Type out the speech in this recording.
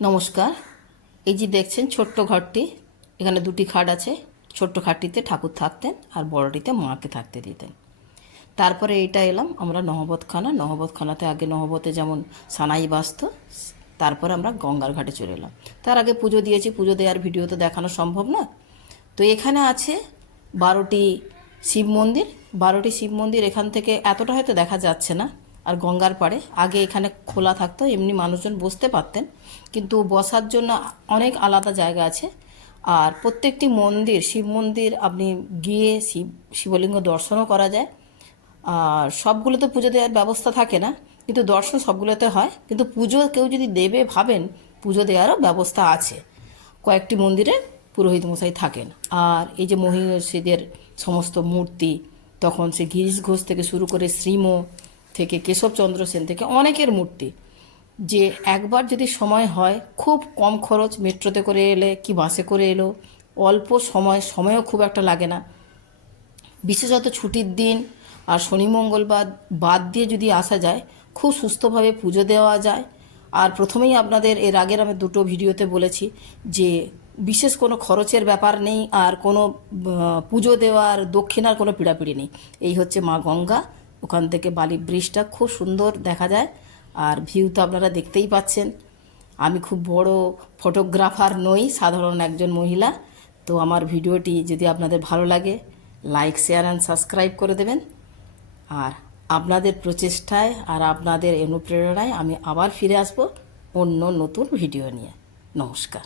নমস্কার। এই যে দেখছেন ছোট্ট ঘরটি, এখানে দুটি খাট আছে। ছোট্ট খাটটিতে ঠাকুর থাকতেন আর বড়টিতে মাকে থাকতে দিতেন। তারপরে এইটা এলাম আমরা নহবতখানা। নহবতখানাতে আগে নহবতে যেমন সানাই বাসত, তারপরে আমরা গঙ্গার ঘাটে চলে এলাম। তার আগে পুজো দিয়েছি, পুজো দেওয়ার ভিডিও তো দেখানো সম্ভব না। তো এখানে আছে 12টি শিব মন্দির। 12টি শিব মন্দির এখান থেকে এতটা হয়তো দেখা যাচ্ছে না। আর গঙ্গার পাড়ে আগে এখানে খোলা থাকতো, এমনি মানুষজন বসতে পারতেন, কিন্তু বসার জন্য অনেক আলাদা জায়গা আছে। আর প্রত্যেকটি মন্দির, শিব মন্দির আপনি গিয়ে শিবলিঙ্গ দর্শনও করা যায়। আর সবগুলোতে পুজো দেওয়ার ব্যবস্থা থাকে না, কিন্তু দর্শন সবগুলোতে হয়। কিন্তু পুজো কেউ যদি দেবে ভাবেন, পুজো দেওয়ারও ব্যবস্থা আছে। কয়েকটি মন্দিরে পুরোহিত মশাই থাকেন। আর এই যে মহিষীদের সমস্ত মূর্তি, তখন সে গিরিশ ঘোষ থেকে শুরু করে শ্রীম থেকে কেশবচন্দ্র সেন থেকে অনেকের মূর্তি, যে একবার যদি সময় হয়, খুব কম খরচ, মেট্রোতে করে এলে কি বাসে করে এলো, অল্প সময়ও খুব একটা লাগে না। বিশেষত ছুটির দিন আর শনি মঙ্গলবার বাদ দিয়ে যদি আসা যায়, খুব সুস্থভাবে পুজো দেওয়া যায়। আর প্রথমেই আপনাদের এর আগের আমি দুটো ভিডিওতে বলেছি যে বিশেষ কোনো খরচের ব্যাপার নেই, আর কোনো পুজো দেওয়ার দক্ষিণার কোনো পীড়াপিড়ি নেই। এই হচ্ছে মা গঙ্গা, ওখান থেকে বালি ব্রিজটা খুব সুন্দর দেখা যায়। আর ভিউ তো আপনারা দেখতেই পাচ্ছেন। আমি খুব বড় ফটোগ্রাফার নই, সাধারণ একজন মহিলা। তো আমার ভিডিওটি যদি আপনাদের ভালো লাগে, লাইক, শেয়ার অ্যান্ড সাবস্ক্রাইব করে দেবেন। আর আপনাদের প্রচেষ্টায় আর আপনাদের অনুপ্রেরণায় আমি আবার ফিরে আসব অন্য নতুন ভিডিও নিয়ে। নমস্কার।